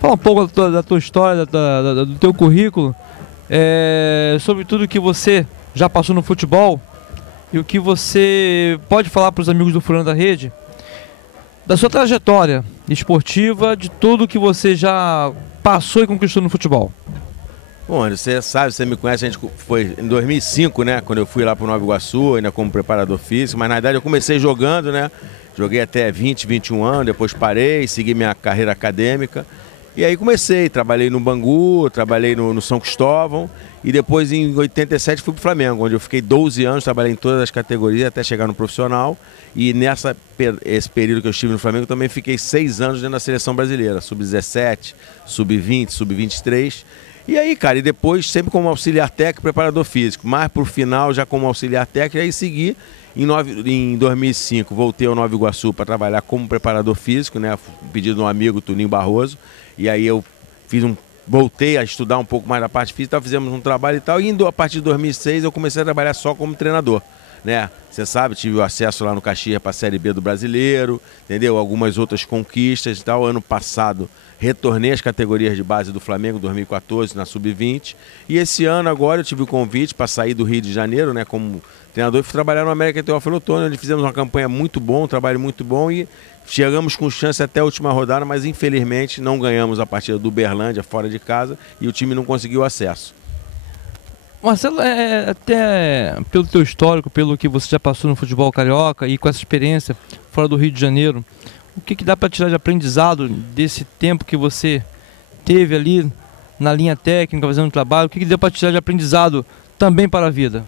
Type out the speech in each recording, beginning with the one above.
Fala um pouco da tua história, do teu currículo, sobre tudo que você já passou no futebol e o que você pode falar para os amigos do Furando da Rede, da sua trajetória esportiva, de tudo que você já passou e conquistou no futebol. Bom, você sabe, você me conhece, a gente foi em 2005, né, quando eu fui lá para o Nova Iguaçu, ainda como preparador físico, mas na verdade eu comecei jogando, né, joguei até 20, 21 anos, depois parei, segui minha carreira acadêmica, e aí comecei, trabalhei no Bangu, trabalhei no São Cristóvão, e depois em 87 fui para o Flamengo, onde eu fiquei 12 anos, trabalhei em todas as categorias até chegar no profissional, e esse período que eu estive no Flamengo também fiquei 6 anos dentro da seleção brasileira, sub-17, sub-20, sub-23. E aí, cara, e depois sempre como auxiliar técnico, preparador físico, mas pro final já como auxiliar técnico, aí segui em 2005, voltei ao Nova Iguaçu para trabalhar como preparador físico, né, pedido de um amigo, Tuninho Barroso, e aí eu voltei a estudar um pouco mais da parte física, então fizemos um trabalho e tal, e a partir de 2006 eu comecei a trabalhar só como treinador, né, você sabe, tive o acesso lá no Caxias para a Série B do Brasileiro, entendeu, algumas outras conquistas e tal, ano passado retornei às categorias de base do Flamengo, 2014, na Sub-20. E esse ano agora eu tive o convite para sair do Rio de Janeiro, né, como treinador, e fui trabalhar no América Teófilo Otoni, onde fizemos uma campanha muito bom, um trabalho muito bom e chegamos com chance até a última rodada, mas infelizmente não ganhamos a partida do Uberlândia fora de casa e o time não conseguiu acesso. Marcelo, até pelo teu histórico, pelo que você já passou no futebol carioca e com essa experiência fora do Rio de Janeiro, o que dá para tirar de aprendizado desse tempo que você teve ali na linha técnica, fazendo trabalho? O que deu para tirar de aprendizado também para a vida?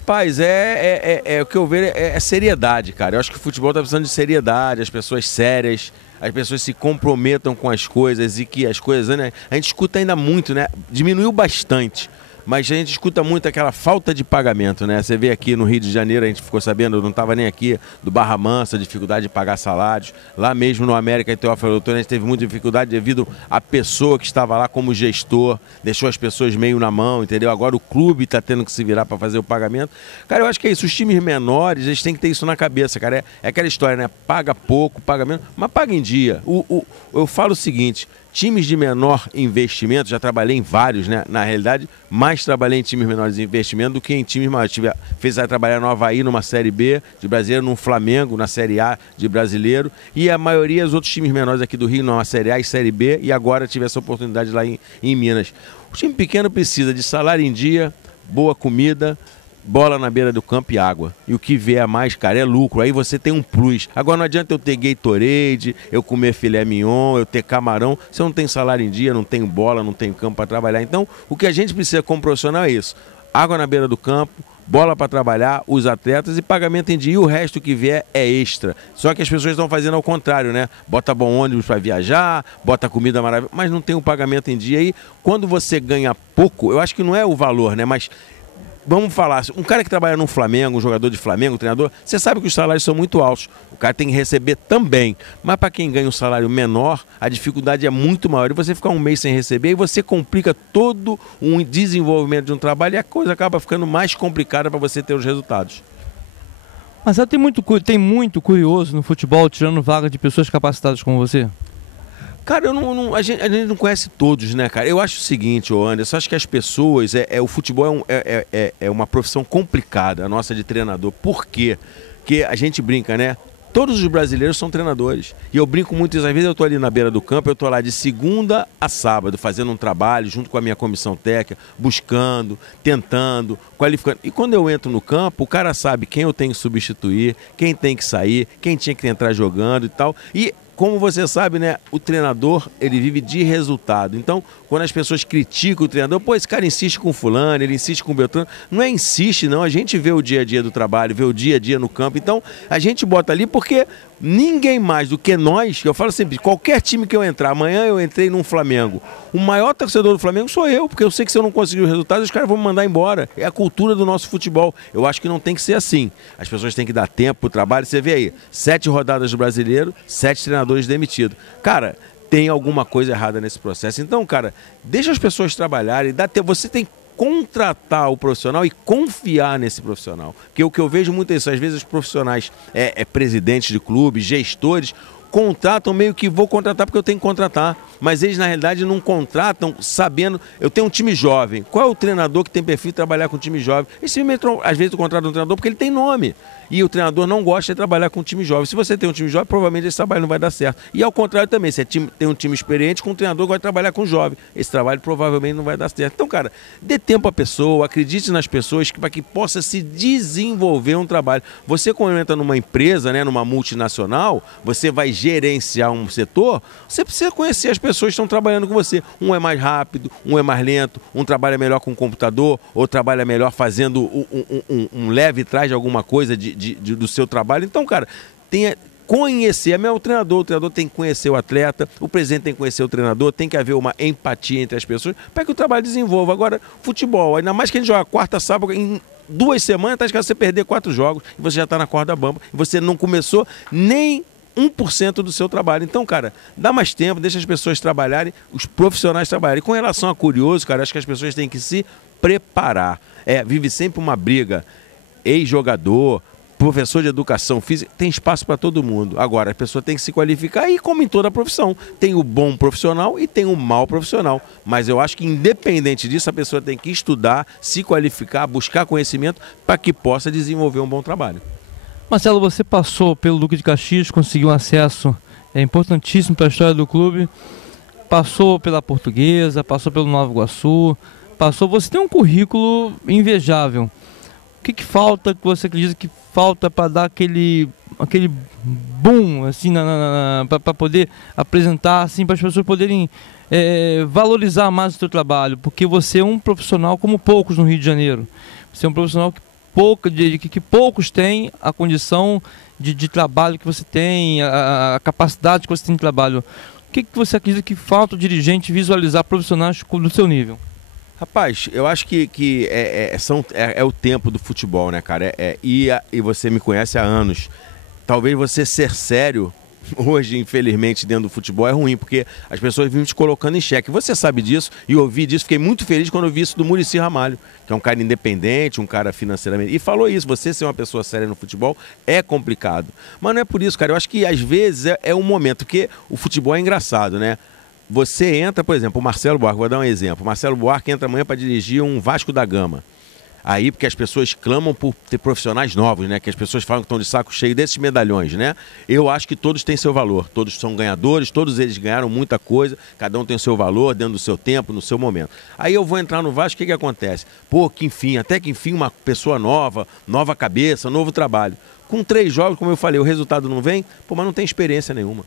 Rapaz, o que eu vejo é seriedade, cara. Eu acho que o futebol está precisando de seriedade, as pessoas sérias, as pessoas se comprometam com as coisas e que as coisas, né? A gente escuta ainda muito, né? Diminuiu bastante. Mas a gente escuta muito aquela falta de pagamento, né? Você vê aqui no Rio de Janeiro, a gente ficou sabendo, eu não estava nem aqui, do Barra Mansa, dificuldade de pagar salários. Lá mesmo no América Teófilo Otoni, a gente teve muita dificuldade devido à pessoa que estava lá como gestor, deixou as pessoas meio na mão, entendeu? Agora o clube está tendo que se virar para fazer o pagamento. Cara, eu acho que é isso, os times menores, eles têm que ter isso na cabeça, cara. É aquela história, né? Paga pouco, paga menos, mas paga em dia. Eu falo o seguinte, times de menor investimento, já trabalhei em vários, né? Na realidade, mais trabalhei em times menores de investimento do que em times maiores. Fez trabalhar no Avaí, numa Série B de brasileiro, no Flamengo, na Série A de brasileiro. E a maioria dos outros times menores aqui do Rio, numa Série A e Série B. E agora tive essa oportunidade lá em Minas. O time pequeno precisa de salário em dia, boa comida, bola na beira do campo e água. E o que vier a mais, cara, é lucro. Aí você tem um plus. Agora não adianta eu ter Gatorade, eu comer filé mignon, eu ter camarão. Se eu não tenho salário em dia, não tenho bola, não tenho campo para trabalhar. Então, o que a gente precisa como profissional é isso. Água na beira do campo, bola para trabalhar, os atletas e pagamento em dia. E o resto que vier é extra. Só que as pessoas estão fazendo ao contrário, né? Bota bom ônibus para viajar, bota comida maravilhosa, mas não tem o pagamento em dia. E quando você ganha pouco, eu acho que não é o valor, né? Mas vamos falar, um cara que trabalha no Flamengo, um jogador de Flamengo, um treinador, você sabe que os salários são muito altos. O cara tem que receber também. Mas para quem ganha um salário menor, a dificuldade é muito maior. E você ficar um mês sem receber, e você complica todo um desenvolvimento de um trabalho e a coisa acaba ficando mais complicada para você ter os resultados. Mas tem muito curioso no futebol, tirando vaga de pessoas capacitadas como você? Cara, a gente não conhece todos, né, cara? Eu acho o seguinte, Anderson, acho que as pessoas, o futebol é uma profissão complicada, a nossa de treinador. Por quê? Porque a gente brinca, né? Todos os brasileiros são treinadores. E eu brinco muitas vezes, eu tô ali na beira do campo, eu tô lá de segunda a sábado, fazendo um trabalho junto com a minha comissão técnica, buscando, tentando, qualificando. E quando eu entro no campo, o cara sabe quem eu tenho que substituir, quem tem que sair, quem tinha que entrar jogando e tal. E como você sabe, né, o treinador, ele vive de resultado. Então, quando as pessoas criticam o treinador, pô, esse cara insiste com fulano, ele insiste com o Beltrano. Não é insiste, não. A gente vê o dia a dia do trabalho, vê o dia a dia no campo. Então, a gente bota ali porque ninguém mais do que nós, eu falo sempre, qualquer time que eu entrar, amanhã eu entrei num Flamengo, o maior torcedor do Flamengo sou eu, porque eu sei que se eu não conseguir o resultado, os caras vão me mandar embora. É a cultura do nosso futebol. Eu acho que não tem que ser assim. As pessoas têm que dar tempo pro trabalho. Você vê aí, 7 rodadas do Brasileiro, 7 treinadores demitidos. Cara, tem alguma coisa errada nesse processo. Então, cara, deixa as pessoas trabalharem, dá tempo. Você tem que contratar o profissional e confiar nesse profissional. Porque o que eu vejo muitas vezes, os profissionais, presidentes de clubes, gestores, contratam meio que vou contratar porque eu tenho que contratar. Mas eles, na realidade, não contratam sabendo... Eu tenho um time jovem. Qual é o treinador que tem perfil de trabalhar com um time jovem? Esse às vezes, tu contrata um treinador porque ele tem nome. E o treinador não gosta de trabalhar com um time jovem. Se você tem um time jovem, provavelmente esse trabalho não vai dar certo. E ao contrário também, você tem um time experiente com um treinador que vai trabalhar com jovem. Esse trabalho provavelmente não vai dar certo. Então, cara, dê tempo à pessoa, acredite nas pessoas para que possa se desenvolver um trabalho. Você, quando entra numa empresa, né, numa multinacional, você vai gerenciar um setor, você precisa conhecer as pessoas que estão trabalhando com você. Um é mais rápido, um é mais lento, um trabalha melhor com o computador, outro trabalha melhor fazendo um leve trás de alguma coisa do seu trabalho. Então, cara, conhecer, é o treinador tem que conhecer o atleta, o presidente tem que conhecer o treinador, tem que haver uma empatia entre as pessoas para que o trabalho desenvolva. Agora, futebol, ainda mais que a gente joga quarta, sábado, em 2 semanas, tá de casa você perder 4 jogos e você já está na corda bamba e você não começou nem 1% do seu trabalho. Então, cara, dá mais tempo, deixa as pessoas trabalharem, os profissionais trabalharem. E com relação a curioso, cara, acho que as pessoas têm que se preparar. Vive sempre uma briga. Ex-jogador, professor de educação física, tem espaço para todo mundo. Agora, a pessoa tem que se qualificar e, como em toda profissão, tem o bom profissional e tem o mau profissional. Mas eu acho que, independente disso, a pessoa tem que estudar, se qualificar, buscar conhecimento para que possa desenvolver um bom trabalho. Marcelo, você passou pelo Duque de Caxias, conseguiu um acesso importantíssimo para a história do clube, passou pela Portuguesa, passou pelo Nova Iguaçu, você tem um currículo invejável. O que falta, que você acredita que falta para dar aquele boom, assim, para poder apresentar, assim, para as pessoas poderem valorizar mais o seu trabalho? Porque você é um profissional como poucos no Rio de Janeiro. Você é um profissional que poucos têm a condição de trabalho que você tem, a capacidade que você tem de trabalho. O que você acredita que falta o dirigente visualizar profissionais do seu nível? Rapaz, eu acho que é o tempo do futebol, né, cara? E você me conhece há anos. Talvez você ser sério hoje, infelizmente, dentro do futebol é ruim, porque as pessoas vivem te colocando em xeque. Você sabe disso, e eu ouvi disso, fiquei muito feliz quando eu vi isso do Muricy Ramalho, que é um cara independente, um cara financeiramente, e falou isso, você ser uma pessoa séria no futebol é complicado. Mas não é por isso, cara, eu acho que às vezes é um momento, porque o futebol é engraçado, né? Você entra, por exemplo, o Marcelo Buarque, vou dar um exemplo, o Marcelo Buarque entra amanhã para dirigir um Vasco da Gama. Aí, porque as pessoas clamam por ter profissionais novos, né? Que as pessoas falam que estão de saco cheio desses medalhões, né? Eu acho que todos têm seu valor, todos são ganhadores, todos eles ganharam muita coisa, cada um tem o seu valor dentro do seu tempo, no seu momento. Aí eu vou entrar no Vasco, o que acontece? Pô, até que enfim uma pessoa nova cabeça, novo trabalho. Com 3 jogos, como eu falei, o resultado não vem, mas não tem experiência nenhuma.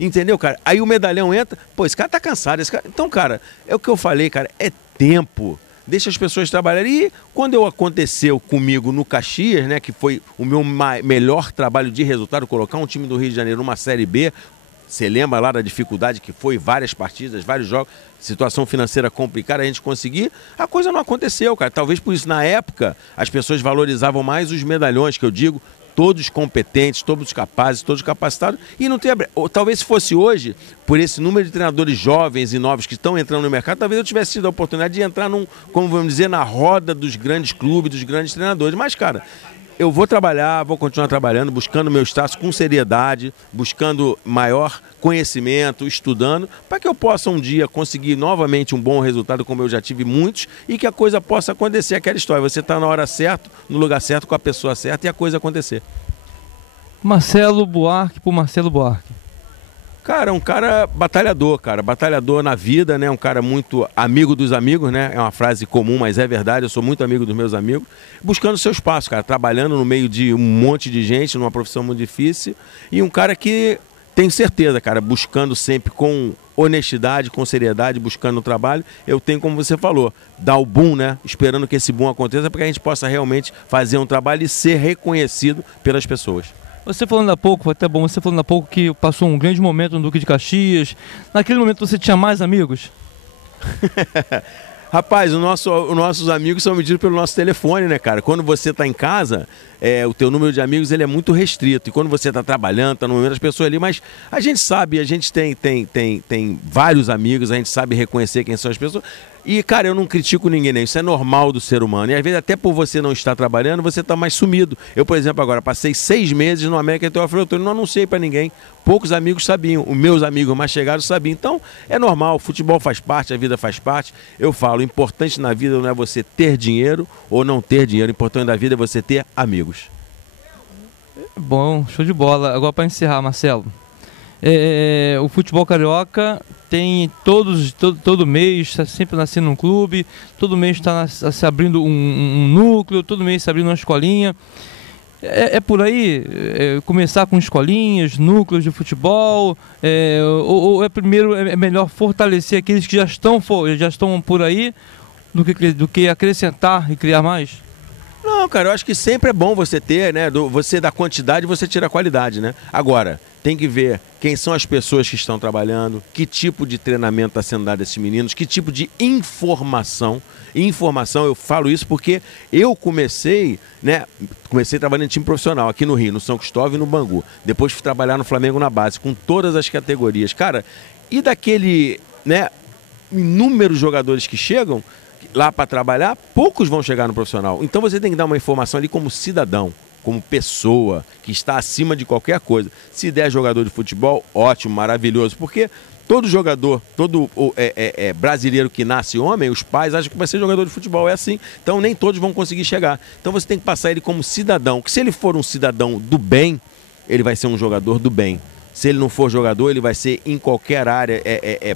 Entendeu, cara? Aí o medalhão entra, esse cara tá cansado. Então, cara, é o que eu falei, cara, é tempo. Deixa as pessoas trabalharem. E quando aconteceu comigo no Caxias, né, que foi o meu melhor trabalho de resultado, colocar um time do Rio de Janeiro numa Série B, você lembra lá da dificuldade que foi, várias partidas, vários jogos, situação financeira complicada, a gente conseguir, a coisa não aconteceu, cara. Talvez por isso, na época, as pessoas valorizavam mais os medalhões, que eu digo, todos competentes, todos capazes, todos capacitados, e não tem... Talvez se fosse hoje, por esse número de treinadores jovens e novos que estão entrando no mercado, talvez eu tivesse tido a oportunidade de entrar como vamos dizer, na roda dos grandes clubes, dos grandes treinadores. Mas, cara, eu vou trabalhar, vou continuar trabalhando, buscando meu status com seriedade, buscando maior conhecimento, estudando, para que eu possa um dia conseguir novamente um bom resultado, como eu já tive muitos, e que a coisa possa acontecer. Aquela história, você está na hora certa, no lugar certo, com a pessoa certa, e a coisa acontecer. Marcelo Buarque por Marcelo Buarque. Cara, um cara batalhador na vida, né? Um cara muito amigo dos amigos, né? É uma frase comum, mas é verdade, eu sou muito amigo dos meus amigos. Buscando seu espaço, cara, trabalhando no meio de um monte de gente, numa profissão muito difícil. E um cara que, tenho certeza, cara, buscando sempre com honestidade, com seriedade, buscando o trabalho. Eu tenho, como você falou, dar o boom, né? Esperando que esse boom aconteça, para que a gente possa realmente fazer um trabalho e ser reconhecido pelas pessoas. Você falando há pouco, foi até bom, você falando há pouco que passou um grande momento no Duque de Caxias. Naquele momento você tinha mais amigos? Rapaz, os nossos amigos são medidos pelo nosso telefone, né, cara? Quando você está em casa, o teu número de amigos ele é muito restrito. E quando você está trabalhando, está no momento das pessoas ali, mas a gente sabe, a gente tem vários amigos, a gente sabe reconhecer quem são as pessoas. E, cara, eu não critico ninguém, nem. Isso é normal do ser humano. E às vezes, até por você não estar trabalhando, você está mais sumido. Eu, por exemplo, agora passei 6 meses no América Teófilo, não anunciei para ninguém. Poucos amigos sabiam, os meus amigos mais chegados sabiam. Então, é normal, o futebol faz parte, a vida faz parte. Eu falo, o importante na vida não é você ter dinheiro ou não ter dinheiro. O importante na vida é você ter amigos. Bom, show de bola. Agora, para encerrar, Marcelo. O futebol carioca tem todo mês, está sempre nascendo um clube, todo mês está se abrindo um núcleo, todo mês se abrindo uma escolinha. Por aí, começar com escolinhas, núcleos de futebol, ou primeiro é melhor fortalecer aqueles que já estão por aí do que acrescentar e criar mais? Não, cara, eu acho que sempre é bom você ter, né? Você da quantidade, você tira a qualidade, né? Agora, tem que ver quem são as pessoas que estão trabalhando, que tipo de treinamento está sendo dado a esses meninos, que tipo de informação. Informação, eu falo isso porque eu comecei trabalhando em time profissional aqui no Rio, no São Cristóvão e no Bangu. Depois fui trabalhar no Flamengo na base, com todas as categorias. Cara, e daquele, né, inúmeros jogadores que chegam lá para trabalhar, poucos vão chegar no profissional. Então você tem que dar uma informação ali como cidadão, como pessoa que está acima de qualquer coisa. Se der jogador de futebol, ótimo, maravilhoso, porque todo jogador, todo brasileiro que nasce homem, os pais acham que vai ser jogador de futebol, é assim. Então nem todos vão conseguir chegar. Então você tem que passar ele como cidadão, que se ele for um cidadão do bem, ele vai ser um jogador do bem. Se ele não for jogador, ele vai ser em qualquer área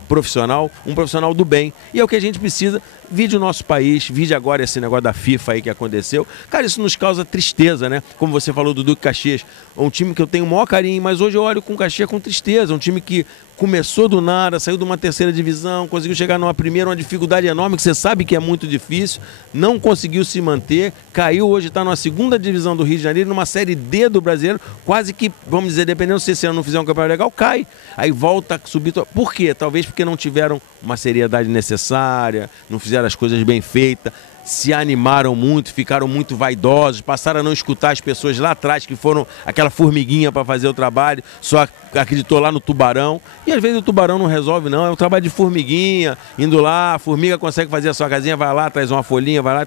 profissional, um profissional do bem. E é o que a gente precisa. Vide o nosso país, vide agora esse negócio da FIFA aí que aconteceu. Cara, isso nos causa tristeza, né? Como você falou do Duque Caxias, um time que eu tenho o maior carinho, mas hoje eu olho com o Caxias com tristeza. Um time que começou do nada, saiu de uma terceira divisão, conseguiu chegar numa primeira, uma dificuldade enorme, que você sabe que é muito difícil, não conseguiu se manter, caiu, hoje está numa segunda divisão do Rio de Janeiro, numa Série D do Brasileiro, quase que, vamos dizer, dependendo se esse ano não fizer um campeonato legal, cai. Aí volta a subir. Por quê? Talvez porque não tiveram uma seriedade necessária, não fizeram as coisas bem feitas, se animaram muito, ficaram muito vaidosos, passaram a não escutar as pessoas lá atrás que foram aquela formiguinha para fazer o trabalho, só acreditou lá no tubarão. E às vezes o tubarão não resolve não, é um trabalho de formiguinha, indo lá, a formiga consegue fazer a sua casinha, vai lá, traz uma folhinha, vai lá,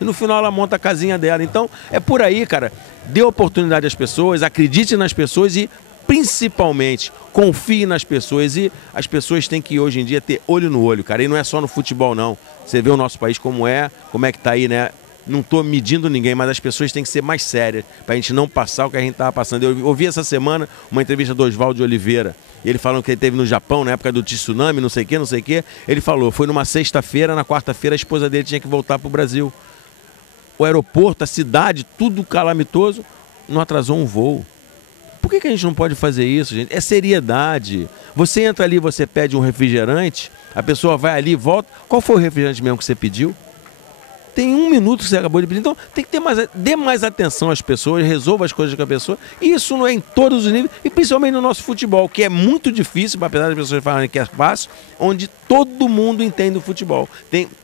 e no final ela monta a casinha dela. Então é por aí, cara, dê oportunidade às pessoas, acredite nas pessoas e principalmente confie nas pessoas. E as pessoas têm que hoje em dia ter olho no olho, cara, e não é só no futebol não. Você vê o nosso país como é que tá aí, né? Não estou medindo ninguém, mas as pessoas têm que ser mais sérias para a gente não passar o que a gente estava passando. Eu ouvi essa semana uma entrevista do Oswaldo de Oliveira, ele falando que ele teve no Japão na época do tsunami, não sei o que. Ele falou, foi numa sexta-feira, na quarta-feira a esposa dele tinha que voltar para o Brasil. O aeroporto, a cidade, tudo calamitoso, não atrasou um voo. Por que a gente não pode fazer isso, gente? É seriedade. Você entra ali, você pede um refrigerante, a pessoa vai ali e volta. Qual foi o refrigerante mesmo que você pediu? Tem 1 minuto que você acabou de pedir. Então tem que dê mais atenção às pessoas, resolva as coisas com a pessoa. E isso não é em todos os níveis, e principalmente no nosso futebol, que é muito difícil, apesar das pessoas falarem que é fácil, onde todo mundo entende o futebol.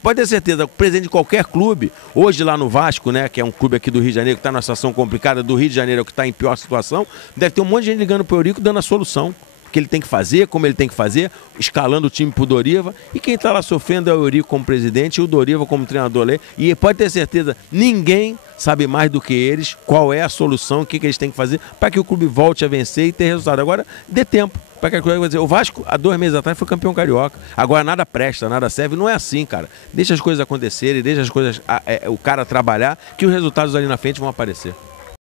Pode ter certeza, o presidente de qualquer clube, hoje lá no Vasco, né, que é um clube aqui do Rio de Janeiro, que está numa situação complicada, do Rio de Janeiro é o que está em pior situação, deve ter um monte de gente ligando para o Eurico dando a solução. Que ele tem que fazer, como ele tem que fazer, escalando o time pro Doriva, e quem está lá sofrendo é o Eurico como presidente e o Doriva como treinador. E pode ter certeza, ninguém sabe mais do que eles qual é a solução, o que eles têm que fazer para que o clube volte a vencer e ter resultado. Agora, dê tempo para que a coisa vai dizer. O Vasco, há 2 meses atrás, foi campeão carioca. Agora nada presta, nada serve. Não é assim, cara. Deixa as coisas acontecerem, deixa as coisas, o cara trabalhar, que os resultados ali na frente vão aparecer.